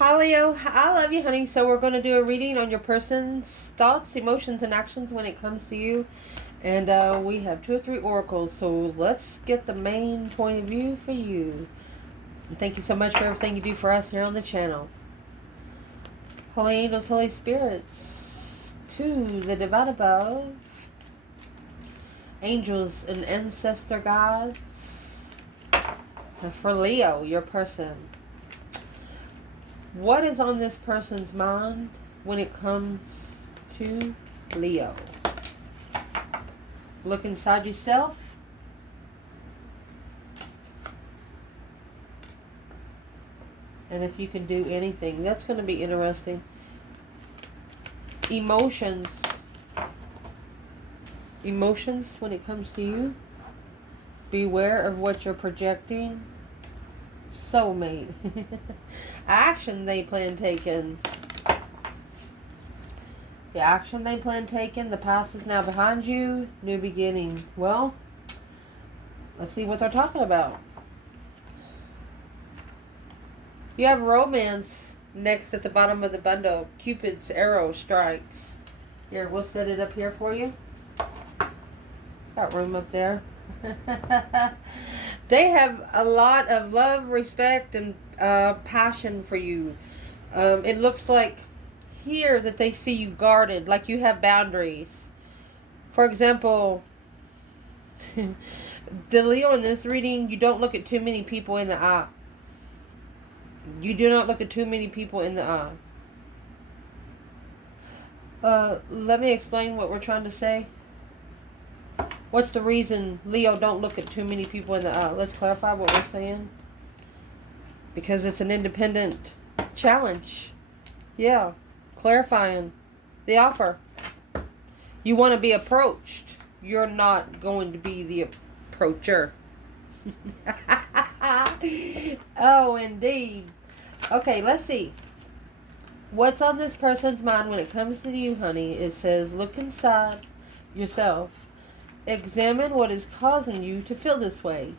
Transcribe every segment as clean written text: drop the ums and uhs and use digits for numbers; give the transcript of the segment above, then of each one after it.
Hi Leo, I love you, honey. So we're going to do a reading on your person's thoughts, emotions, and actions when it comes to you. And we have 2 or 3 oracles. So let's get the main point of view for you. And thank you so much for everything you do for us here on the channel. Holy angels, Holy spirits, to the divine above, angels and ancestor gods, and for Leo, your person. What is on this person's mind when it comes to Leo? Look inside yourself. And if you can do anything, that's going to be interesting. Emotions. Emotions when it comes to you. Beware of what you're projecting. Soulmate. Action they plan taken. The action they plan taken. The past is now behind you. New beginning. Well, let's see what they're talking about. You have romance next at the bottom of the bundle. Cupid's arrow strikes. Here, we'll set it up here for you. Got room up there. They have a lot of love, respect, and passion for you. It looks like here that they see you guarded, like you have boundaries. For example, the Leo in this reading, you don't look at too many people in the eye. You do not look at too many people in the eye. Let me explain what we're trying to say. What's the reason, Leo, don't look at too many people in the eye? Let's clarify what we're saying. Because it's an independent challenge. Yeah. Clarifying the offer. You want to be approached. You're not going to be the approacher. Oh, indeed. Okay, let's see. What's on this person's mind when it comes to you, honey? It says, look inside yourself. Examine what is causing you to feel this way.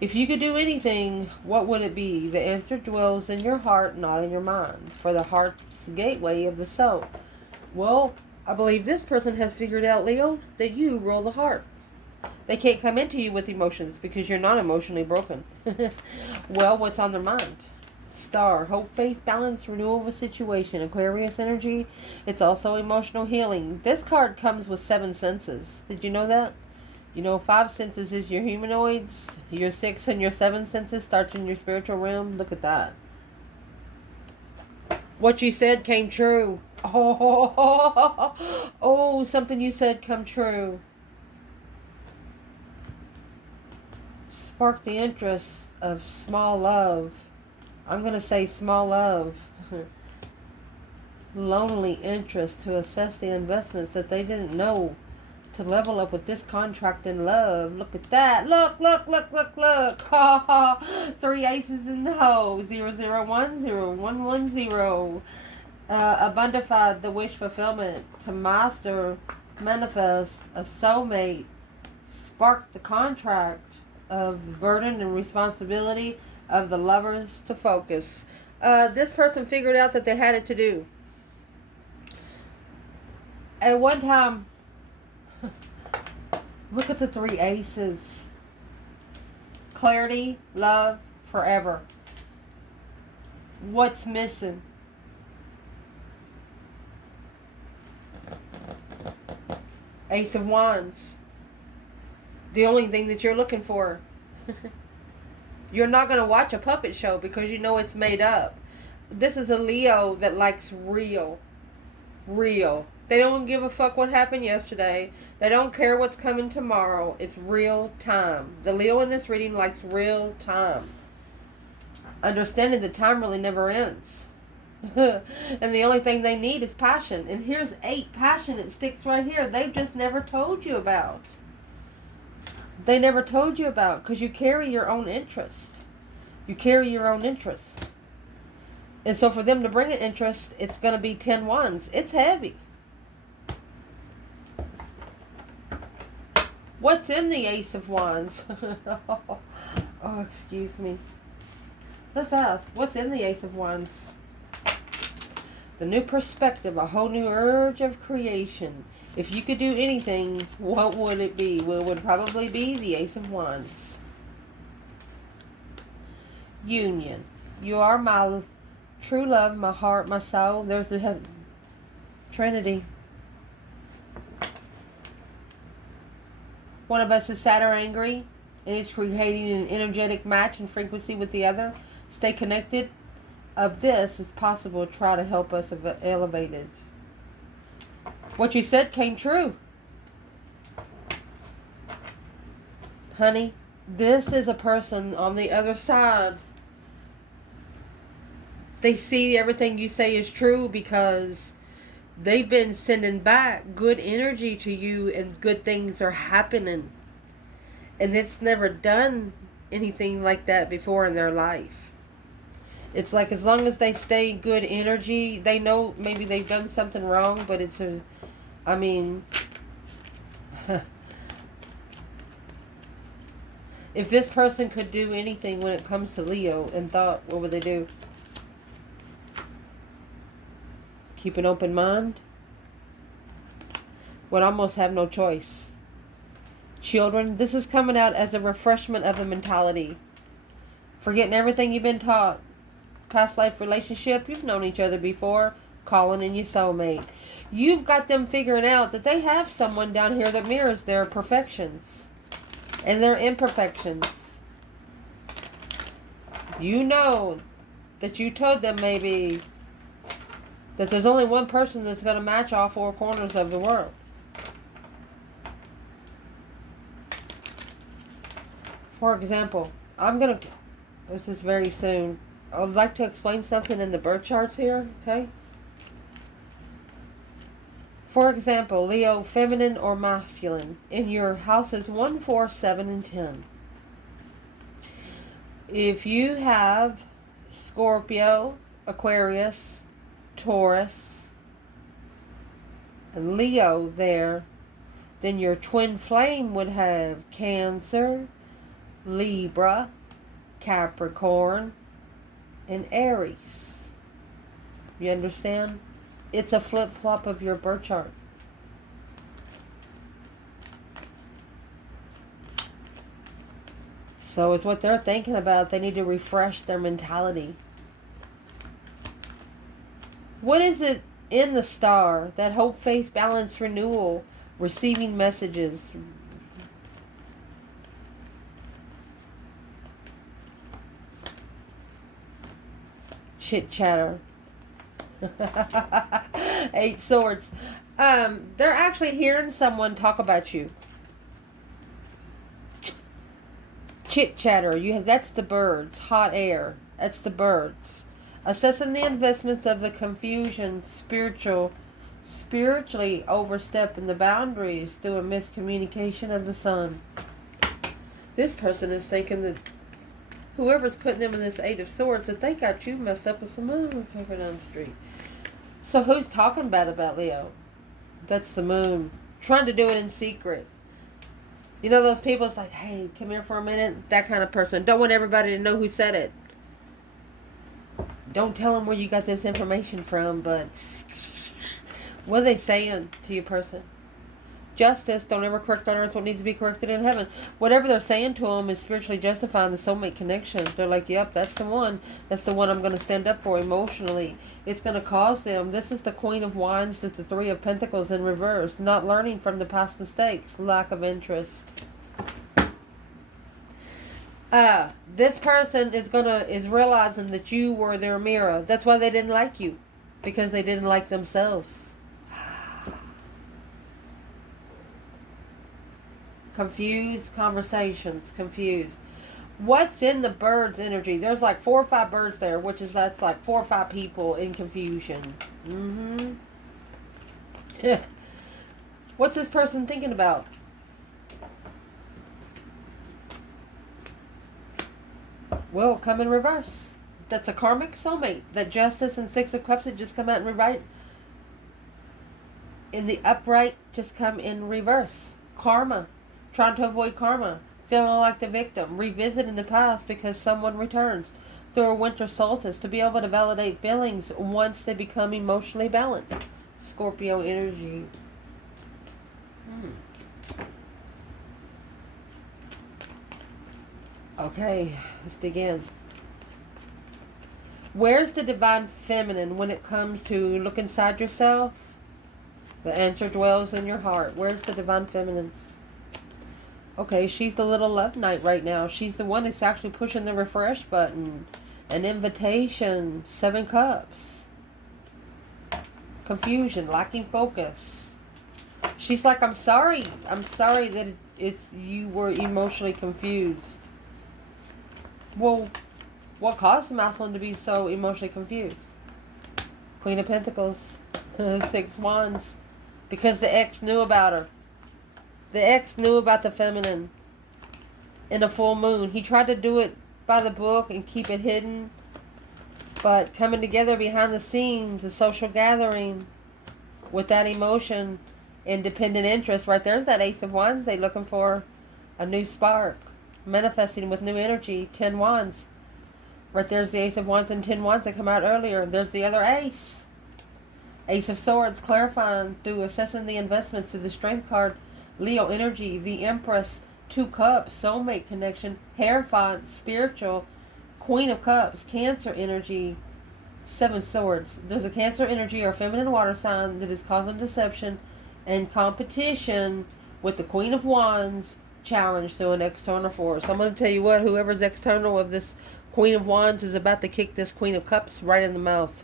If you could do anything, what would it be? The answer dwells in your heart, not in your mind. For the heart's gateway of the soul. Well, I believe this person has figured out, Leo, that you rule the heart. They can't come into you with emotions because you're not emotionally broken. Well, what's on their mind? Star, hope, faith, balance, renewal of a situation, Aquarius energy. It's also emotional healing. This card comes with 7 senses. Did you know that? You know, 5 senses is your humanoids. Your 6 and your 7 senses starts in your spiritual realm. Look at that. What you said came true. Oh, something you said come true. Spark the interest of small love. I'm going to say small love. Lonely interest to assess the investments that they didn't know. To level up with this contract in love. Look at that. Look, look, look, look, look. 3 aces in the hole. 0010110. Abundified the wish fulfillment. To master, manifest a soulmate. Spark the contract of burden and responsibility of the lovers to focus. This person figured out that they had it to do. At one time, look at the 3 aces. Clarity, love, forever. What's missing? Ace of Wands. The only thing that you're looking for. You're not going to watch a puppet show because you know it's made up. This is a Leo that likes real. Real. They don't give a fuck what happened yesterday. They don't care what's coming tomorrow. It's real time. The Leo in this reading likes real time. Understanding that time really never ends. And the only thing they need is passion. And here's 8 passion. It sticks right here. They've just never told you about. They never told you about because you carry your own interest. You carry your own interest. And so for them to bring an interest, it's going to be 10 wands. It's heavy. What's in the Ace of Wands? Oh, excuse me. Let's ask. What's in the Ace of Wands? The new perspective, a whole new urge of creation. If you could do anything, what would it be? Well, it would probably be the Ace of Wands. Union. You are my true love, my heart, my soul. There's the Trinity. One of us is sad or angry, and is creating an energetic match and frequency with the other. Stay connected. Of this, it's possible to try to help us elevate it. What you said came true. Honey, this is a person on the other side. They see everything you say is true because they've been sending back good energy to you and good things are happening. And it's never done anything like that before in their life. It's like as long as they stay good energy, they know maybe they've done something wrong, but it's a, I mean, if this person could do anything when it comes to Leo and thought, what would they do? Keep an open mind. Would almost have no choice. Children, this is coming out as a refreshment of the mentality. Forgetting everything you've been taught. Past life relationship, you've known each other before, calling in your soulmate. You've got them figuring out that they have someone down here that mirrors their perfections and their imperfections. You know that you told them maybe that there's only one person that's going to match all four corners of the world. For example, this is very soon. I would like to explain something in the birth charts here, okay? For example, Leo, feminine or masculine, in your houses 1, 4, 7, and 10. If you have Scorpio, Aquarius, Taurus, and Leo there, then your twin flame would have Cancer, Libra, Capricorn, and Aries. You understand? It's a flip-flop of your birth chart. So is what they're thinking about. They need to refresh their mentality. What is it in the star? That hope, faith, balance, renewal, receiving messages. Chit chatter. 8 swords. They're actually hearing someone talk about you. Chit chatter. That's the birds. Hot air. That's the birds. Assessing the investments of the confusion. Spiritually overstepping the boundaries through a miscommunication of the sun. This person is thinking that whoever's putting them in this 8 of swords, that they got you messed up with some other motherfucker down the street. So who's talking bad about Leo? That's the moon. Trying to do it in secret. You know those people, it's like, hey, come here for a minute. That kind of person. Don't want everybody to know who said it. Don't tell them where you got this information from, but what are they saying to your person? Justice, don't ever correct on earth what needs to be corrected in heaven. Whatever they're saying to them is spiritually justifying the soulmate connection. They're like, yep, that's the one. That's the one I'm going to stand up for emotionally. It's going to cause them. This is the Queen of Wands. It's the 3 of Pentacles in reverse. Not learning from the past mistakes. Lack of interest. This person is realizing that you were their mirror. That's why they didn't like you. Because they didn't like themselves. Confused conversations. Confused. What's in the bird's energy? There's like 4 or 5 birds there, that's like 4 or 5 people in confusion. What's this person thinking about? Will come in reverse. That's a karmic soulmate. That Justice and 6 of Cups had just come out and rewrite. In the upright, just come in reverse. Karma. Trying to avoid karma. Feeling like the victim. Revisiting the past because someone returns. through a winter solstice to be able to validate feelings once they become emotionally balanced. Scorpio energy. Okay, let's dig in. Where's the divine feminine when it comes to look inside yourself? The answer dwells in your heart. Where's the divine feminine? Okay, she's the little love knight right now. She's the one that's actually pushing the refresh button. An invitation. 7 cups. Confusion. Lacking focus. She's like, I'm sorry. I'm sorry that you were emotionally confused. Well, what caused the masculine to be so emotionally confused? Queen of Pentacles. 6 wands. Because the ex knew about her. The ex knew about the feminine in a full moon. He tried to do it by the book and keep it hidden. But coming together behind the scenes, a social gathering with that emotion, independent interest. Right there's that Ace of Wands they're looking for. A new spark. Manifesting with new energy. 10 wands. Right there's the Ace of Wands and 10 wands that come out earlier. There's the other ace. Ace of Swords, clarifying through assessing the investments to the Strength card. Leo energy, the Empress, 2 cups, soulmate connection, Hierophant, spiritual, Queen of Cups, Cancer energy, 7 swords. There's a Cancer energy or feminine water sign that is causing deception and competition with the Queen of Wands, challenge through an external force. I'm going to tell you what, whoever's external of this Queen of Wands is about to kick this Queen of Cups right in the mouth.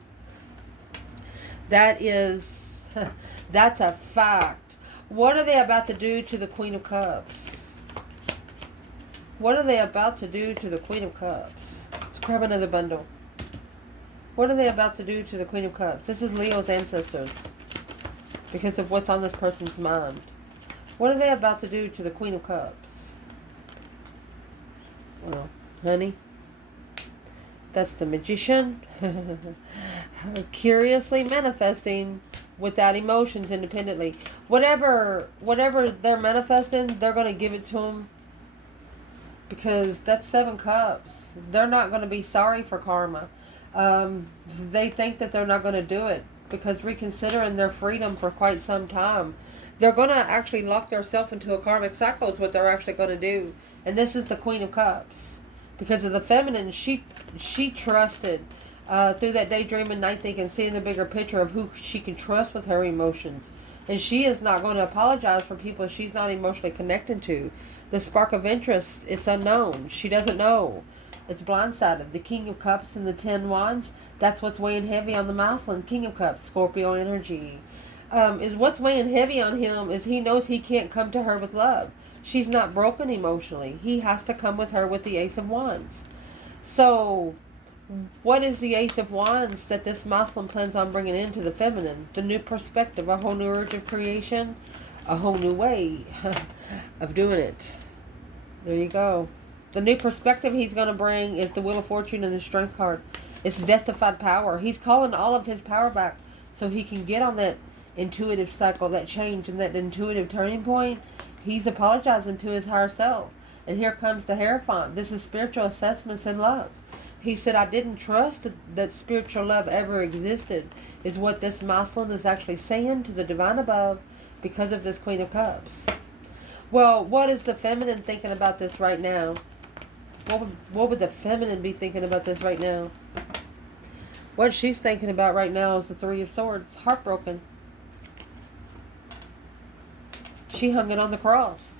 That is, that's a fact. What are they about to do to the Queen of Cups? What are they about to do to the Queen of Cups? Let's grab another bundle. What are they about to do to the Queen of Cups? This is Leo's ancestors. Because of what's on this person's mind. What are they about to do to the Queen of Cups? Well, honey, that's the Magician. Curiously manifesting without emotions independently. Whatever they're manifesting, they're going to give it to them. Because that's 7 cups. They're not going to be sorry for karma. They think that they're not going to do it. Because reconsidering their freedom for quite some time, they're going to actually lock themselves into a karmic cycle is what they're actually going to do. And this is the Queen of Cups. Because of the feminine, she trusted through that daydreaming, night thinking, seeing the bigger picture of who she can trust with her emotions. And she is not going to apologize for people she's not emotionally connected to. The spark of interest, it's unknown. She doesn't know. It's blindsided. The King of Cups and the 10 wands, that's what's weighing heavy on the masculine. King of Cups, Scorpio energy. Is what's weighing heavy on him is he knows he can't come to her with love. She's not broken emotionally. He has to come with her with the Ace of Wands. So, what is the Ace of Wands that this masculine plans on bringing into the feminine? The new perspective, a whole new urge of creation, a whole new way of doing it. There you go. The new perspective he's going to bring is the Wheel of Fortune and the Strength card. It's justified power. He's calling all of his power back so he can get on that intuitive cycle, that change and that intuitive turning point. He's apologizing to his higher self. And here comes the Hierophant. This is spiritual assessments in love. He said, I didn't trust that spiritual love ever existed, is what this masculine is actually saying to the divine above because of this Queen of Cups. Well, what is the feminine thinking about this right now? What would the feminine be thinking about this right now? What she's thinking about right now is the 3 of Swords. Heartbroken. She hung it on the cross.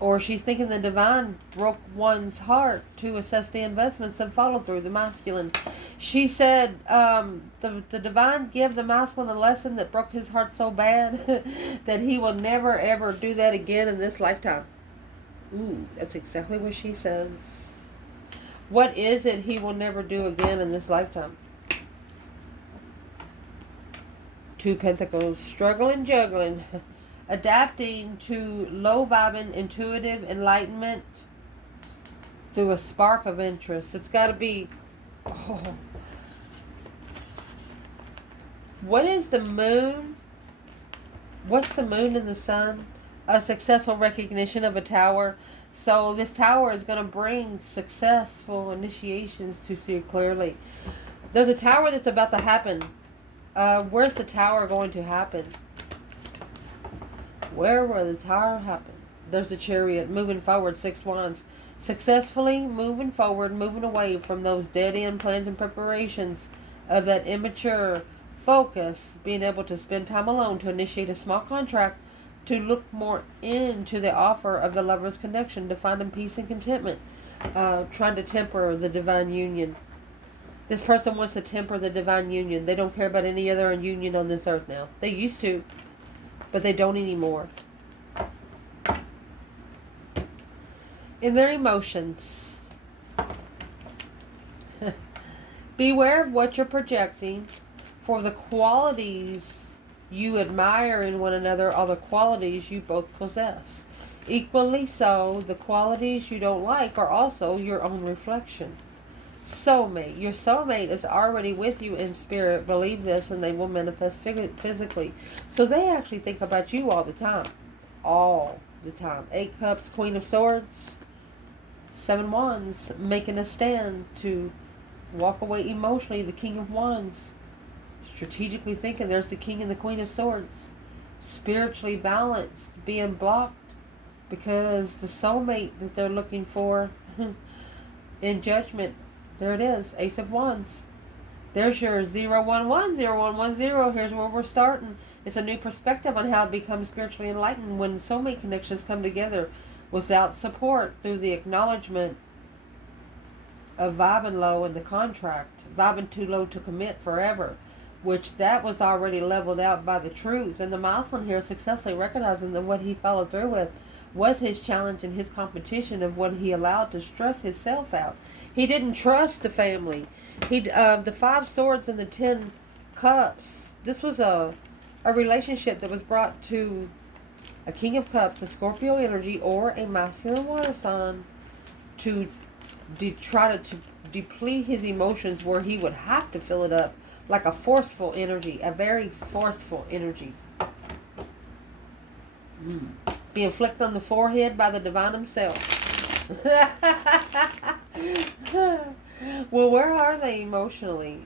Or she's thinking the divine broke one's heart to assess the investments and follow through, the masculine. She said the divine gave the masculine a lesson that broke his heart so bad that he will never ever do that again in this lifetime. Ooh, that's exactly what she says. What is it he will never do again in this lifetime? 2 Pentacles, struggling, juggling. Adapting to low-vibing, intuitive enlightenment through a spark of interest. It's got to be... Oh. What is the moon? What's the moon and the sun? A successful recognition of a tower. So this Tower is going to bring successful initiations to see clearly. There's a Tower that's about to happen. Where's the Tower going to happen? Where will the Tower happen? There's the Chariot moving forward, 6 wands. Successfully moving forward, moving away from those dead-end plans and preparations of that immature focus, being able to spend time alone to initiate a small contract, to look more into the offer of the lover's connection, to finding peace and contentment, trying to temper the divine union. This person wants to temper the divine union. They don't care about any other union on this earth now. They used to, but they don't anymore. In their emotions, beware of what you're projecting, for the qualities you admire in one another are the qualities you both possess. Equally so, the qualities you don't like are also your own reflection. Soulmate. Your soulmate is already with you in spirit. Believe this, and they will manifest physically. So they actually think about you all the time. All the time. 8 Cups, Queen of Swords, 7 Wands, making a stand to walk away emotionally. The King of Wands, strategically thinking. There's the King and the Queen of Swords. Spiritually balanced, being blocked because the soulmate that they're looking for in judgment. There it is, Ace of Wands. There's your 011, 0110. Here's where we're starting. It's a new perspective on how to become spiritually enlightened when soulmate connections come together without support through the acknowledgement of vibing low in the contract, vibing too low to commit forever, which that was already leveled out by the truth. And the milestone here, successfully recognizing that what he followed through with was his challenge and his competition of what he allowed to stress himself out. He didn't trust the family. The 5 Swords and the 10 Cups. This was a relationship that was brought to a King of Cups, a Scorpio energy, or a masculine water sign, to try to deplete his emotions, where he would have to fill it up like a forceful energy, a very forceful energy. Being flicked on the forehead by the divine himself. Well, where are they emotionally?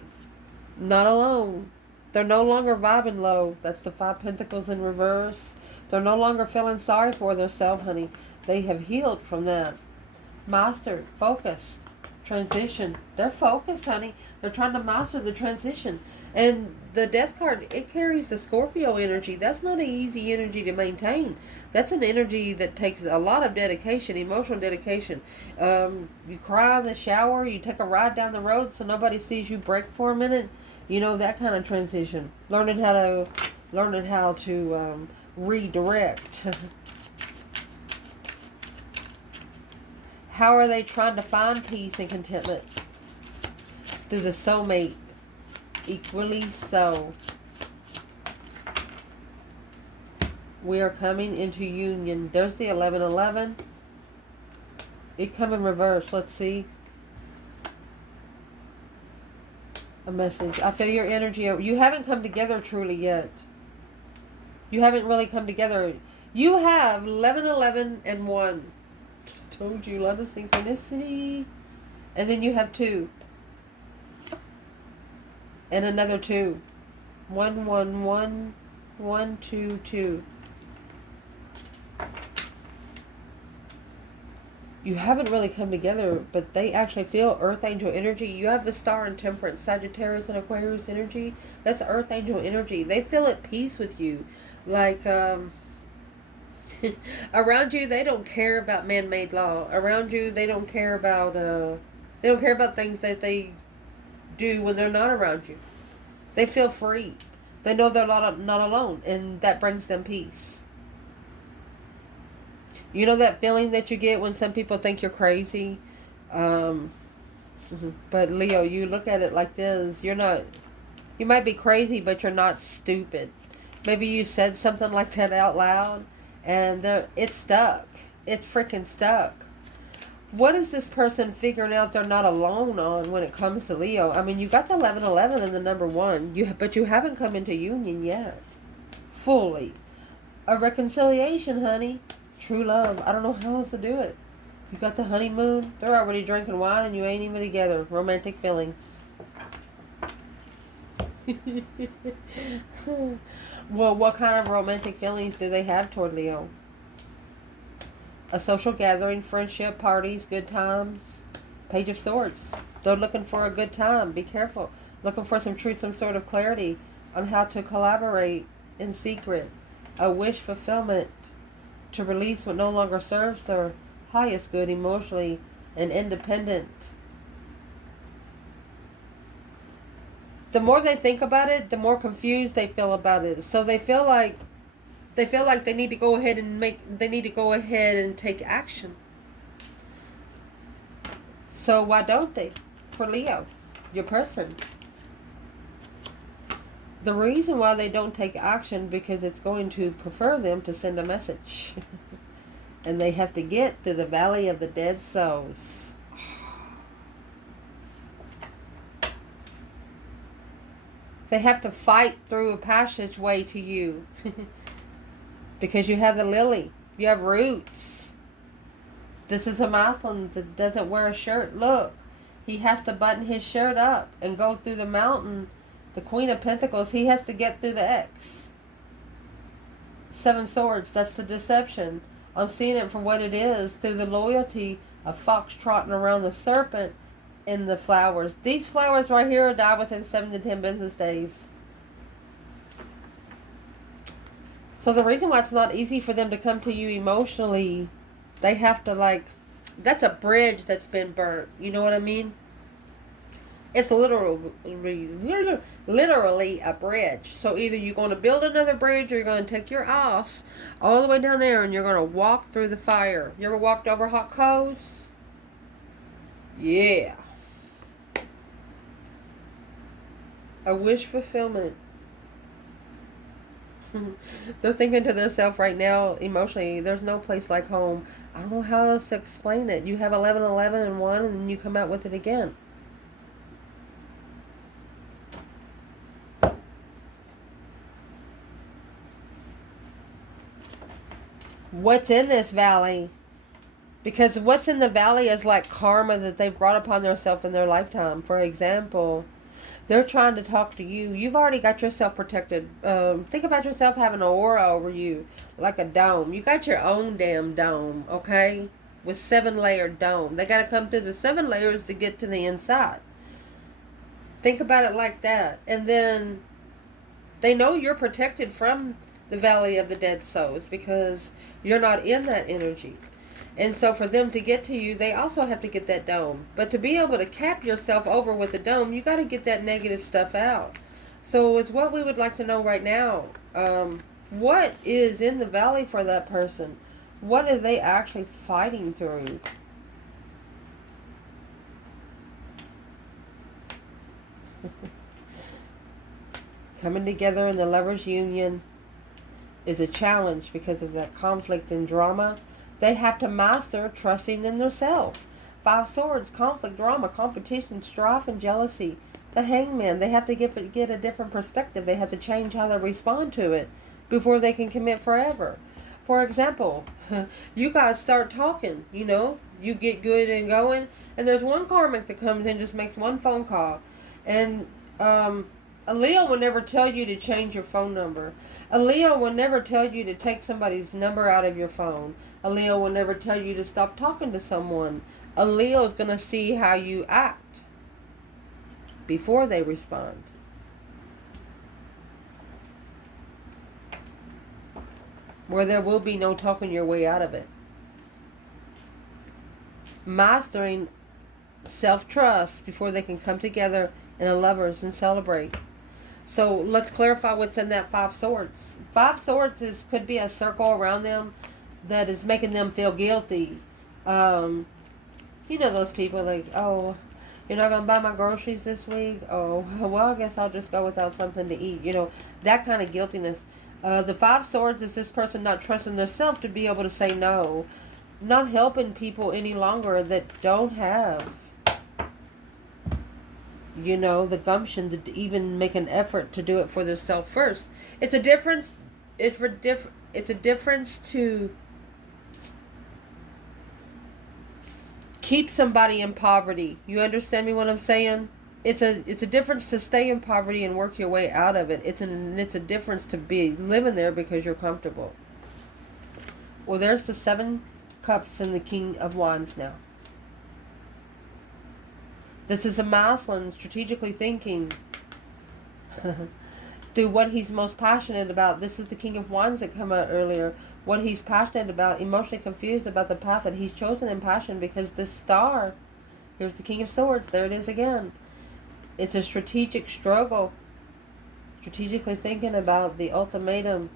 Not alone. They're no longer vibing low. That's the 5 Pentacles in reverse. They're no longer feeling sorry for themselves, honey. They have healed from that. Mastered, focused, transition. They're focused, honey. They're trying to master the transition. And the Death card, it carries the Scorpio energy. That's not an easy energy to maintain. That's an energy that takes a lot of dedication, emotional dedication. You cry in the shower, you take a ride down the road so nobody sees you break for a minute. You know, that kind of transition. Learning how to redirect. How are they trying to find peace and contentment? Through the soulmate. Equally so. We are coming into union. There's the 1111. It come in reverse. Let's see. A message. I feel your energy. You haven't come together truly yet. You haven't really come together. You have 1111 and 1. Told you, a lot of synchronicity. And then you have 2. And another 2. 1, 1, 1, 1, 2, 2. You haven't really come together, but they actually feel Earth Angel energy. You have the Star in Temperance, Sagittarius and Aquarius energy. That's Earth Angel energy. They feel at peace with you. Like, around you, they don't care about man-made law. Around you, they don't care about things that they do when they're not around you. They feel free. They know they're not alone, and that brings them peace. You know that feeling that you get when some people think you're crazy? But Leo, you look at it like this. You might be crazy, but you're not stupid. Maybe you said something like that out loud, and it's stuck. It's freaking stuck. What is this person figuring out they're not alone on when it comes to Leo? I mean, you got the 1111 and the number 1, but you haven't come into union yet. Fully. A reconciliation, honey. True love. I don't know how else to do it. You got the honeymoon. They're already drinking wine and you ain't even together. Romantic feelings. Well, what kind of romantic feelings do they have toward Leo? A social gathering, friendship, parties, good times. Page of Swords. They're looking for a good time. Be careful. Looking for some truth, some sort of clarity on how to collaborate in secret. A wish fulfillment to release what no longer serves their highest good emotionally and independent. The more they think about it, the more confused they feel about it. So they feel like they need to go ahead and take action. So why don't they? For Leo, your person. The reason why they don't take action because it's going to prefer them to send a message. And they have to get through the valley of the dead souls. They have to fight through a passageway to you. Because you have the lily. You have roots. This is a masculine that doesn't wear a shirt. Look, he has to button his shirt up and go through the mountain. The Queen of Pentacles, he has to get through the X. 7 Swords, that's the deception. I'm seeing it for what it is through the loyalty of fox trotting around the serpent in the flowers. These flowers right here die within 7 to 10 business days. So the reason why it's not easy for them to come to you emotionally, they have to that's a bridge that's been burnt. You know what I mean? It's literally a bridge. So either you're going to build another bridge or you're going to take your ass all the way down there and you're going to walk through the fire. You ever walked over hot coals? Yeah. A wish fulfillment. They're thinking to themselves right now, emotionally, there's no place like home. I don't know how else to explain it. You have 11, 11, and 1, and then you come out with it again. What's in this valley? Because what's in the valley is like karma that they've brought upon themselves in their lifetime. For example, they're trying to talk to you. You've already got yourself protected. Think about yourself having an aura over you, like a dome. You got your own damn dome, okay? With 7-layered dome. They got to come through the 7 layers to get to the inside. Think about it like that. And then they know you're protected from the valley of the dead souls because you're not in that energy. And so for them to get to you, they also have to get that dome. But to be able to cap yourself over with the dome, you got to get that negative stuff out. So it's what we would like to know right now. What is in the valley for that person? What are they actually fighting through? Coming together in the Lovers' Union is a challenge because of that conflict and drama. They have to master trusting in themselves. 5 Swords, conflict, drama, competition, strife, and jealousy. The Hangman, they have to get a different perspective. They have to change how they respond to it before they can commit forever. For example, you guys start talking, you get good and going, and there's one karmic that comes in, just makes one phone call. And a Leo will never tell you to change your phone number. A Leo will never tell you to take somebody's number out of your phone. A Leo will never tell you to stop talking to someone. A Leo is going to see how you act before they respond. Where there will be no talking your way out of it. Mastering self-trust before they can come together in a lovers and celebrate. So let's clarify what's in that 5 Swords. 5 Swords could be a circle around them that is making them feel guilty. Those people like, oh, you're not going to buy my groceries this week? Oh, well, I guess I'll just go without something to eat. That kind of guiltiness. The 5 Swords is this person not trusting themselves to be able to say no. Not helping people any longer that don't have the gumption to even make an effort to do it for themselves first. It's a difference. It's a difference to keep somebody in poverty. You understand me what I'm saying? It's a difference to stay in poverty and work your way out of it. It's a difference to be living there because you're comfortable. Well, there's the 7 cups and the King of Wands now. This is a masculine strategically thinking do what he's most passionate about. This is the King of Wands that came out earlier. What he's passionate about, emotionally confused about the path that he's chosen in passion, because this star, here's the King of Swords, there it is again. It's a strategic struggle, strategically thinking about the ultimatum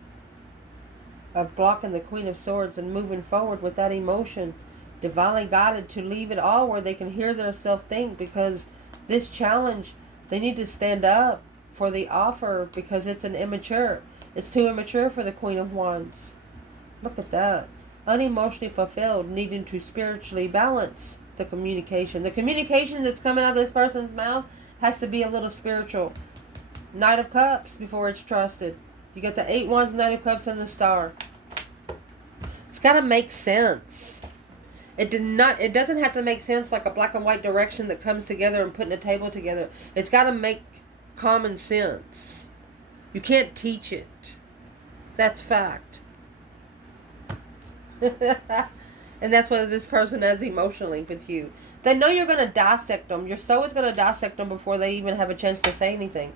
of blocking the Queen of Swords and moving forward with that emotion, divinely guided to leave it all where they can hear their self-think, because this challenge, they need to stand up for the offer because it's an immature. It's too immature for the Queen of Wands. Look at that. Unemotionally fulfilled, needing to spiritually balance the communication. The communication that's coming out of this person's mouth has to be a little spiritual. Knight of Cups before it's trusted. You got the 8 Wands, Knight of Cups, and the Star. It's got to make sense. It doesn't have to make sense like a black and white direction that comes together and putting a table together. It's got to make common sense. You can't teach it. That's fact. And that's what this person has emotionally with you. They know you're going to dissect them. Your soul is going to dissect them before they even have a chance to say anything.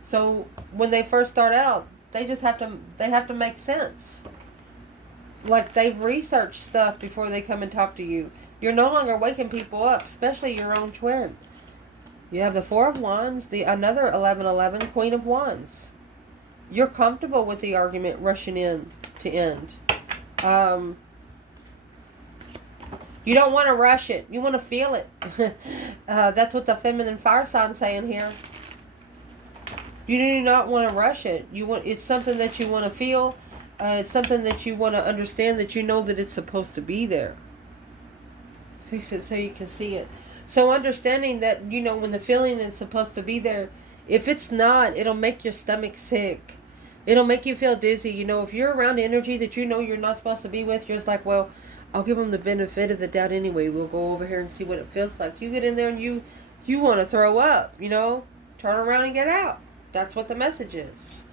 So when they first start out, they have to make sense. Like they've researched stuff before they come and talk to you. You're no longer waking people up, especially your own twin. You have the 4 of Wands, another 1111, Queen of Wands. You're comfortable with the argument rushing in to end. You don't want to rush it. You want to feel it. That's what the feminine fire sign is saying here. You do not want to rush it. It's something that you want to feel. It's something that you want to understand, that you know that it's supposed to be there. Fix it so you can see it. So understanding that, when the feeling is supposed to be there, if it's not, it'll make your stomach sick. It'll make you feel dizzy. If you're around energy that you're not supposed to be with, you're just like, well, I'll give them the benefit of the doubt anyway. We'll go over here and see what it feels like. You get in there and you want to throw up, turn around and get out. That's what the message is.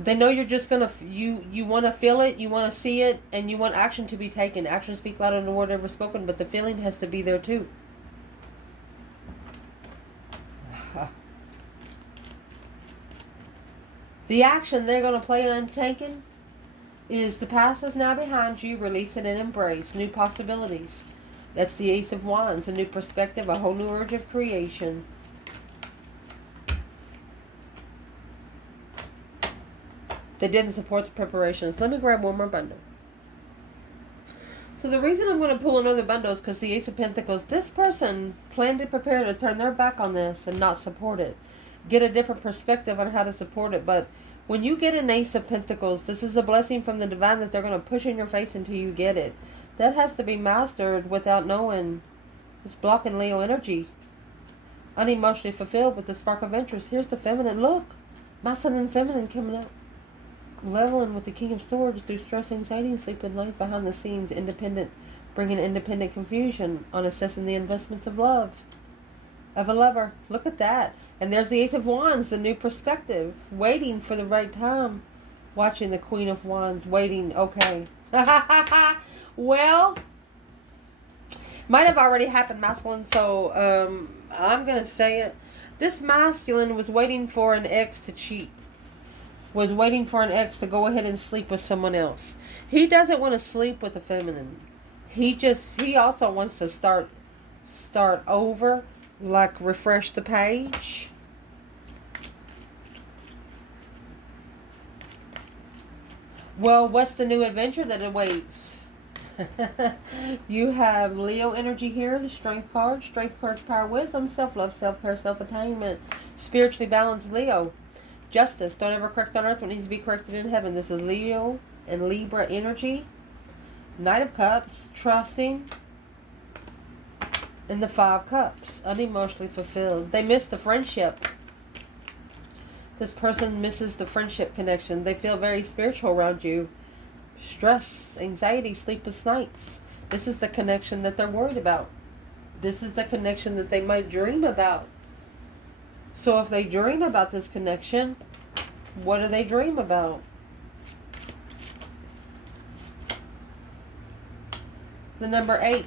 They know you're just going to, you want to feel it, you want to see it, and you want action to be taken. Action speaks louder than the word ever spoken, but the feeling has to be there too. The action they're going to play on taking is the past is now behind you, release it and embrace new possibilities. That's the Ace of Wands, a new perspective, a whole new urge of creation. They didn't support the preparations. Let me grab one more bundle. So the reason I'm going to pull another bundle is because the Ace of Pentacles, this person planned to prepare to turn their back on this and not support it. Get a different perspective on how to support it. But when you get an Ace of Pentacles, this is a blessing from the divine that they're going to push in your face until you get it. That has to be mastered without knowing. It's blocking Leo energy. Unemotionally fulfilled with the spark of interest. Here's the feminine. Look. Masculine and feminine coming out. Leveling with the King of Swords through stress, anxiety, and sleepless nights behind the scenes. Independent. Bringing independent confusion on assessing the investments of love. Of a lover. Look at that. And there's the Ace of Wands, the new perspective. Waiting for the right time. Watching the Queen of Wands. Waiting. Okay. Well, might have already happened, masculine. So, I'm going to say it. This masculine was waiting for an ex to cheat. Was waiting for an ex to go ahead and sleep with someone else. He doesn't want to sleep with a feminine. He also wants to start over. Like refresh the page. Well, what's the new adventure that awaits? You have Leo energy here, the Strength card. Strength card, power, wisdom, self-love, self-care, self-attainment. Spiritually balanced Leo. Justice. Don't ever correct on earth what needs to be corrected in heaven. This is Leo and Libra energy. Knight of Cups. Trusting. And the 5 Cups, unemotionally fulfilled. They miss the friendship. This person misses the friendship connection. They feel very spiritual around you. Stress, anxiety, sleepless nights. This is the connection that they're worried about. This is the connection that they might dream about. So if they dream about this connection, what do they dream about? The number 8.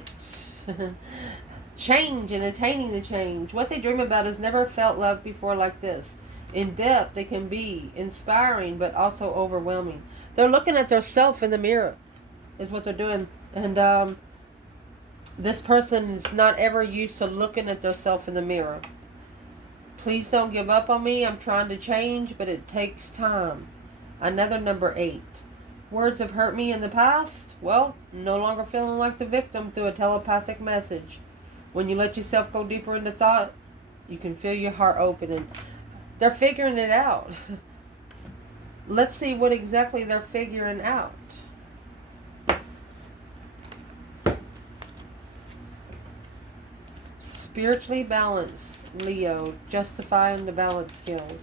Change and attaining the change. What they dream about is never felt love before like this. In depth, they can be inspiring, but also overwhelming. They're looking at their self in the mirror, is what they're doing. And this person is not ever used to looking at their self in the mirror. Please don't give up on me. I'm trying to change, but it takes time. Another number 8. Words have hurt me in the past. Well, no longer feeling like the victim through a telepathic message. When you let yourself go deeper into thought, you can feel your heart opening. They're figuring it out. Let's see what exactly they're figuring out. Spiritually balanced, Leo, justifying the balance skills.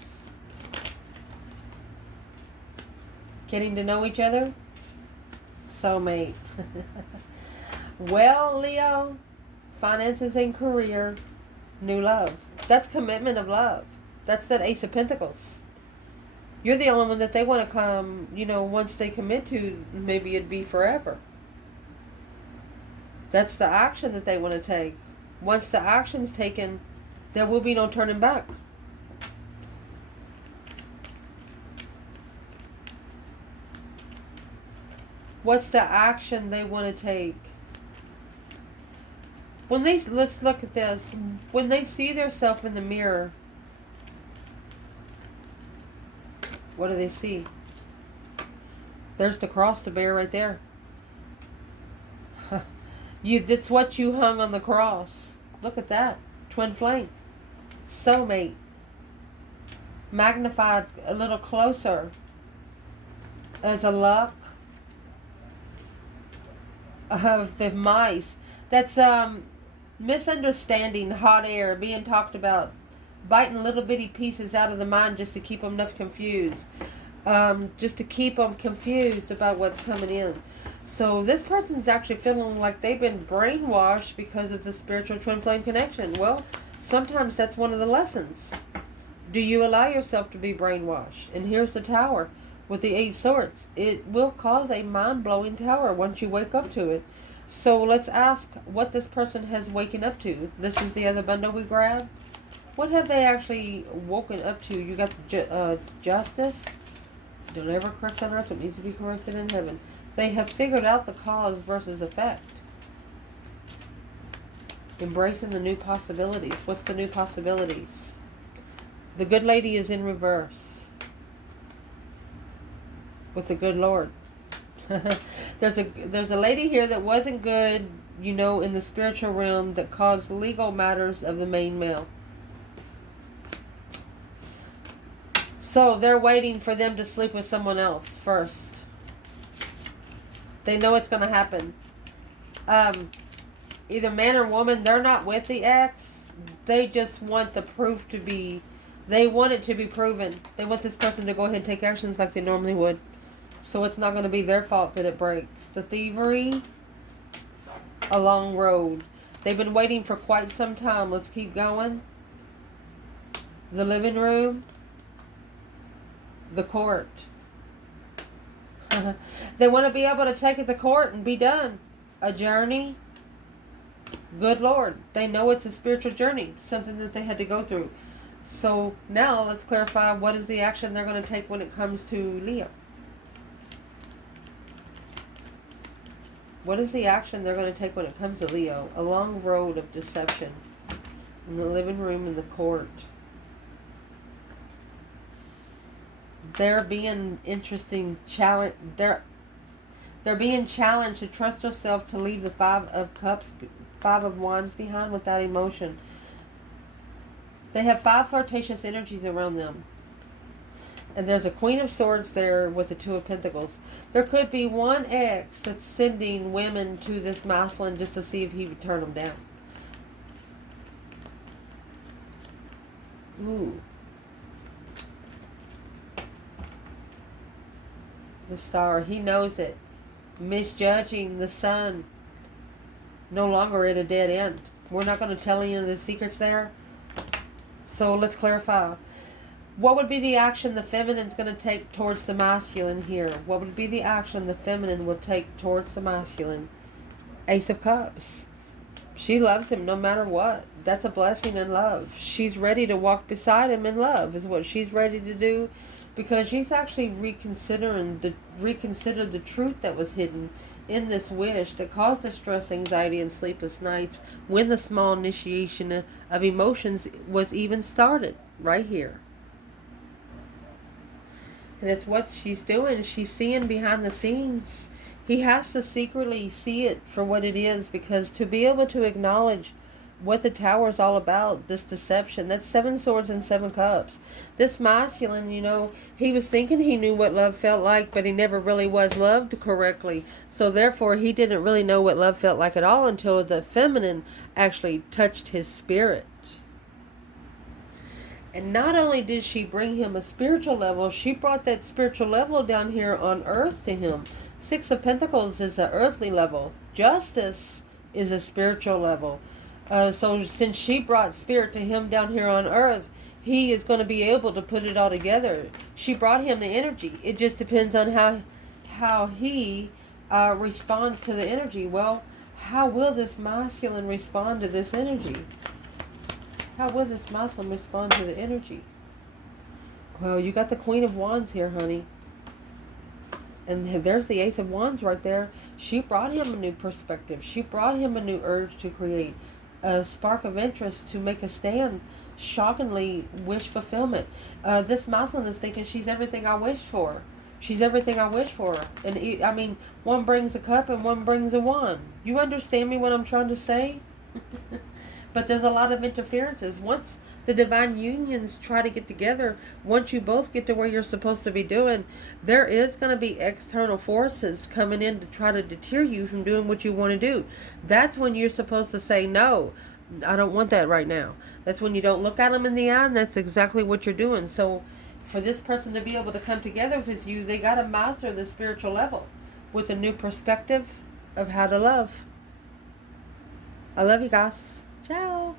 Getting to know each other? Soulmate. Well, Leo, finances and career, new love. That's commitment of love. That's that Ace of Pentacles. You're the only one that they want to come, once they commit to, maybe it'd be forever. That's the action that they want to take. Once the action's taken, there will be no turning back. What's the action they want to take? Let's look at this. When they see themselves in the mirror, what do they see? There's the cross to bear right there. That's what you hung on the cross. Look at that. Twin flame. Soulmate. Magnified a little closer. As a luck of the mice. That's misunderstanding, hot air, being talked about, biting little bitty pieces out of the mind just to keep them confused. Just to keep them confused about what's coming in. So this person's actually feeling like they've been brainwashed because of the spiritual twin flame connection. Well, sometimes that's one of the lessons. Do you allow yourself to be brainwashed? And here's the Tower with the 8 swords. It will cause a mind-blowing tower once you wake up to it. So let's ask what this person has waken up to. This is the other bundle we grabbed. What have they actually woken up to? You got justice. Don't ever correct on earth what needs to be corrected in heaven. They have figured out the cause versus effect. Embracing the new possibilities. What's the new possibilities? The good lady is in reverse. With the good Lord. There's a lady here that wasn't good, in the spiritual realm, that caused legal matters of the main male. So they're waiting for them to sleep with someone else first. They know it's going to happen. Either man or woman, they're not with the ex. They just want the proof to be, they want it to be proven. They want this person to go ahead and take actions like they normally would. So it's not going to be their fault that it breaks. The thievery, a long road. They've been waiting for quite some time. Let's keep going. The living room. The court. They want to be able to take it to court and be done. A journey. Good Lord. They know it's a spiritual journey. Something that they had to go through. So now let's clarify what is the action they're going to take when it comes to Leo. What is the action they're going to take when it comes to Leo? A long road of deception. In the living room, in the court. They're being They're being challenged to trust yourself, to leave the 5 of Cups, 5 of Wands behind without emotion. They have 5 flirtatious energies around them. And there's a Queen of Swords there with the 2 of Pentacles. There could be one ex that's sending women to this masculine just to see if he would turn them down. Ooh. The Star. He knows it. Misjudging the Sun. no longer at a dead end. We're not going to tell any of the secrets there. So let's clarify. What would be the action the feminine's going to take towards the masculine here? What would be the action the feminine would take towards the masculine? Ace of Cups. She loves him no matter what. That's a blessing in love. She's ready to walk beside him in love is what she's ready to do, because she's actually reconsidered the truth that was hidden in this wish that caused the stress, anxiety, and sleepless nights when the small initiation of emotions was even started right here. And it's what she's doing. She's seeing behind the scenes. He has to secretly see it for what it is, because to be able to acknowledge what the tower is all about, this deception, that's 7 swords and 7 cups. This masculine, he was thinking he knew what love felt like, but he never really was loved correctly. So therefore, he didn't really know what love felt like at all until the feminine actually touched his spirit. And not only did she bring him a spiritual level, she brought that spiritual level down here on earth to him. 6 of Pentacles is an earthly level. Justice is a spiritual level. So since she brought spirit to him down here on earth, he is going to be able to put it all together. She brought him the energy. It just depends on how he responds to the energy. Well, how will this masculine respond to this energy? How will this masculine respond to the energy? Well, you got the Queen of Wands here, honey. And there's the Ace of Wands right there. She brought him a new perspective. She brought him a new urge to create, a spark of interest to make a stand. Shockingly, wish fulfillment. This masculine is thinking she's everything I wished for. She's everything I wish for. And one brings a cup and one brings a wand. You understand me what I'm trying to say? But there's a lot of interferences. Once the divine unions try to get together, once you both get to where you're supposed to be doing, there is going to be external forces coming in to try to deter you from doing what you want to do. That's when you're supposed to say, no, I don't want that right now. That's when you don't look at them in the eye, and that's exactly what you're doing. So for this person to be able to come together with you, they got to master the spiritual level with a new perspective of how to love. I love you guys. Ciao.